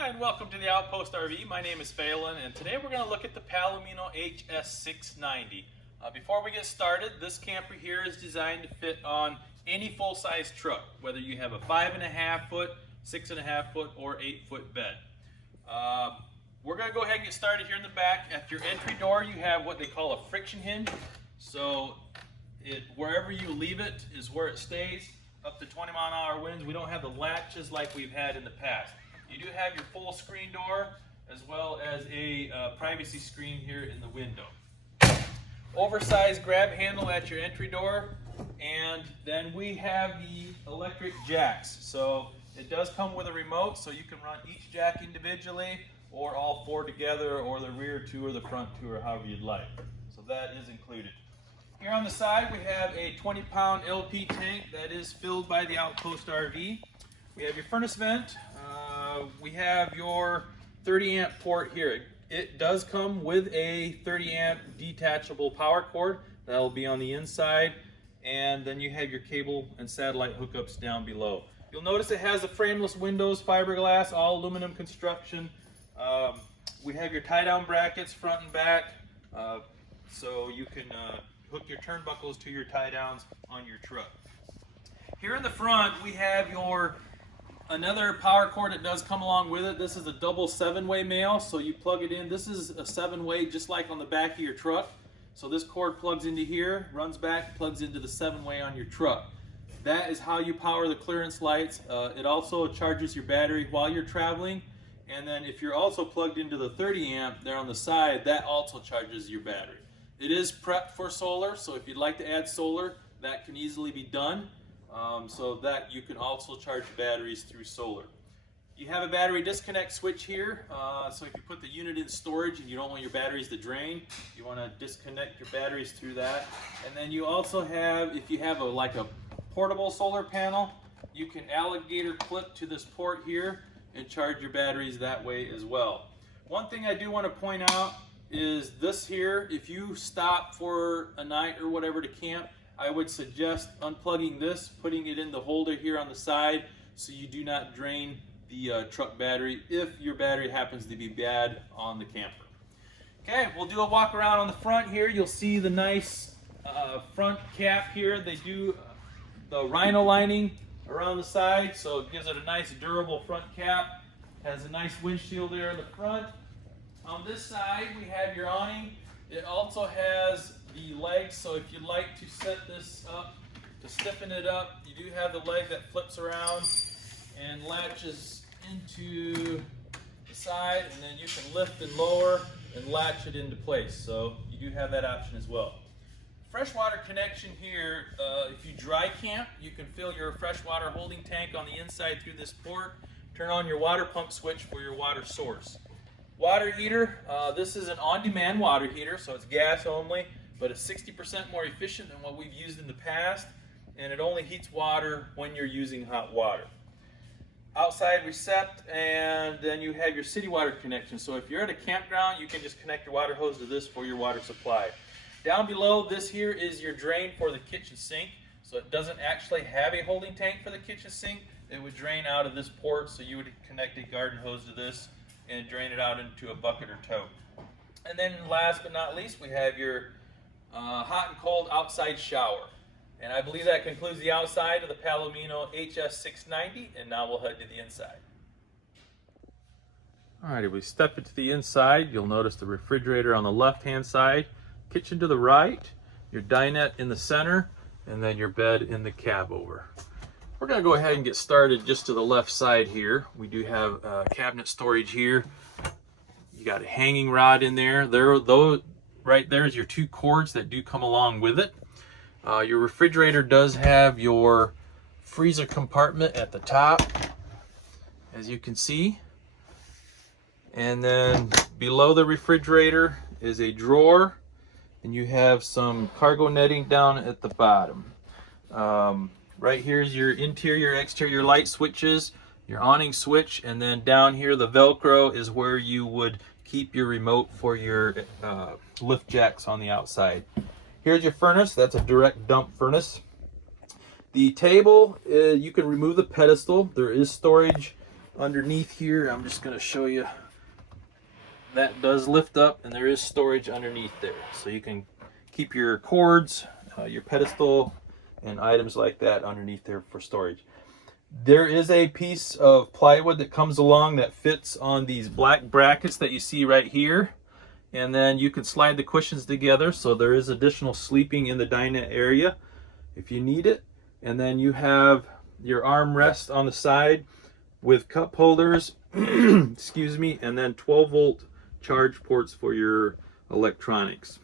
Hi, and welcome to the Outpost RV. My name is Phelan, and today we're going to look at the Palomino HS-690. Before we get started, this camper here is designed to fit on any full-size truck, whether you have a 5.5 foot, 6.5 foot, or 8-foot bed. We're going to go ahead and get started here in the back. At your entry door, you have what they call a friction hinge. So wherever you leave it is where it stays. Up to 20-mile-an-hour winds. We don't have the latches like we've had in the past. You do have your full screen door as well as a privacy screen here in the window. Oversized grab handle at your entry door, and then we have the electric jacks. So it does come with a remote, so you can run each jack individually or all four together, or the rear two or the front two, or however you'd like. So that is included. Here on the side we have a 20-pound LP tank that is filled by the Outpost RV. We have your furnace vent. We have your 30-amp port here. It does come with a 30-amp detachable power cord that will be on the inside, and then you have your cable and satellite hookups down below. You'll notice it has the frameless windows, fiberglass, all aluminum construction. We have your tie-down brackets front and back, so you can hook your turnbuckles to your tie-downs on your truck. Here in the front we have another power cord that does come along with it. This is a double 7-way male, so you plug it in. This is a 7-way just like on the back of your truck. So this cord plugs into here, runs back, plugs into the 7-way on your truck. That is how you power the clearance lights. It also charges your battery while you're traveling, and then if you're also plugged into the 30-amp there on the side, that also charges your battery. It is prepped for solar, so if you'd like to add solar, that can easily be done, so that you can also charge batteries through solar. You have a battery disconnect switch here, so if you put the unit in storage and you don't want your batteries to drain, you want to disconnect your batteries through that. And then you also have, if you have like a portable solar panel, you can alligator clip to this port here and charge your batteries that way as well. One thing I do want to point out is this here. If you stop for a night or whatever to camp, I would suggest unplugging this, putting it in the holder here on the side so you do not drain the truck battery if your battery happens to be bad on the camper. Okay, we'll do a walk around on the front here. You'll see the nice front cap here. They do the rhino lining around the side, so it gives it a nice durable front cap. Has a nice windshield there in the front. On this side, we have your awning. It also has the legs, so if you'd like to set this up, to stiffen it up, you do have the leg that flips around and latches into the side, and then you can lift and lower and latch it into place. So you do have that option as well. Freshwater connection here, if you dry camp, you can fill your freshwater holding tank on the inside through this port, turn on your water pump switch for your water source. Water heater, this is an on-demand water heater, so it's gas only, but it's 60% more efficient than what we've used in the past, and it only heats water when you're using hot water. Outside recept, and then you have your city water connection. So if you're at a campground, you can just connect your water hose to this for your water supply. Down below, this here is your drain for the kitchen sink. So it doesn't actually have a holding tank for the kitchen sink. It would drain out of this port, so you would connect a garden hose to this and drain it out into a bucket or tote. And then last but not least, we have your hot and cold outside shower. And I believe that concludes the outside of the Palomino HS-690, and now we'll head to the inside. Alright, if we step into the inside, you'll notice the refrigerator on the left-hand side, kitchen to the right, your dinette in the center, and then your bed in the cab over. We're going to go ahead and get started just to the left side here. We do have cabinet storage here. You got a hanging rod in there. Right there is your 2 cords that do come along with it. Your refrigerator does have your freezer compartment at the top, as you can see. And then below the refrigerator is a drawer, and you have some cargo netting down at the bottom. Right here is your interior, exterior light switches, your awning switch, and then down here the Velcro is where you would keep your remote for your lift jacks on the outside. Here's your furnace. That's a direct dump furnace. The table, you can remove the pedestal. There is storage underneath here, I'm just going to show you, that does lift up and there is storage underneath there. So you can keep your cords, your pedestal, and items like that underneath there for storage. There is a piece of plywood that comes along that fits on these black brackets that you see right here. And then you can slide the cushions together, so there is additional sleeping in the dinette area if you need it. And then you have your armrest on the side with cup holders, excuse me, and then 12-volt charge ports for your electronics.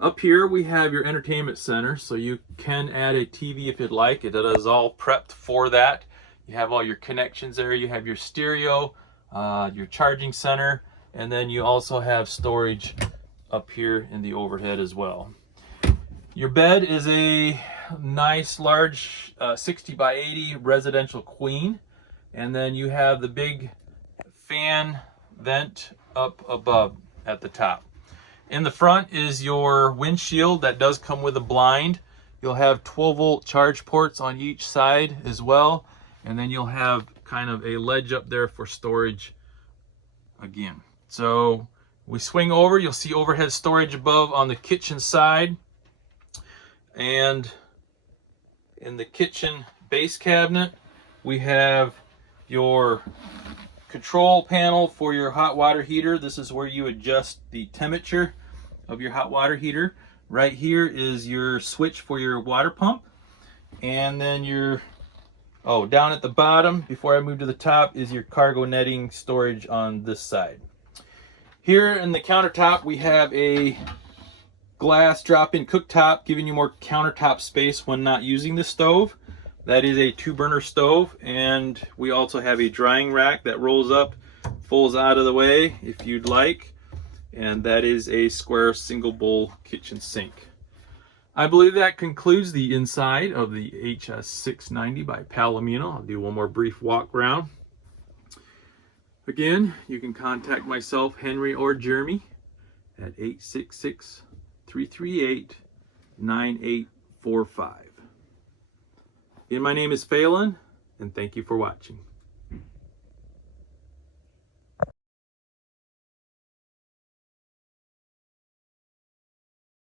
Up here we have your entertainment center, so you can add a TV if you'd like. It is all prepped for that. You have all your connections there. You have your stereo, your charging center, and then you also have storage up here in the overhead as well. Your bed is a nice large 60 by 80 residential queen, and then you have the big fan vent up above at the top. In the front is your windshield that does come with a blind. You'll have 12-volt charge ports on each side as well, and then you'll have kind of a ledge up there for storage again. So we swing over, you'll see overhead storage above on the kitchen side, and in the kitchen base cabinet we have your control panel for your hot water heater. This is where you adjust the temperature of your hot water heater. Right here is your switch for your water pump, and then your down at the bottom before I move to the top is your cargo netting storage on this side. Here in the countertop we have a glass drop-in cooktop, giving you more countertop space when not using the stove. That is a 2-burner stove, and we also have a drying rack that rolls up, folds out of the way if you'd like, and that is a square single bowl kitchen sink. I believe that concludes the inside of the HS-690 by Palomino. I'll do one more brief walk around. Again, you can contact myself, Henry, or Jeremy at 866-338-9845. Again, my name is Phelan, and thank you for watching.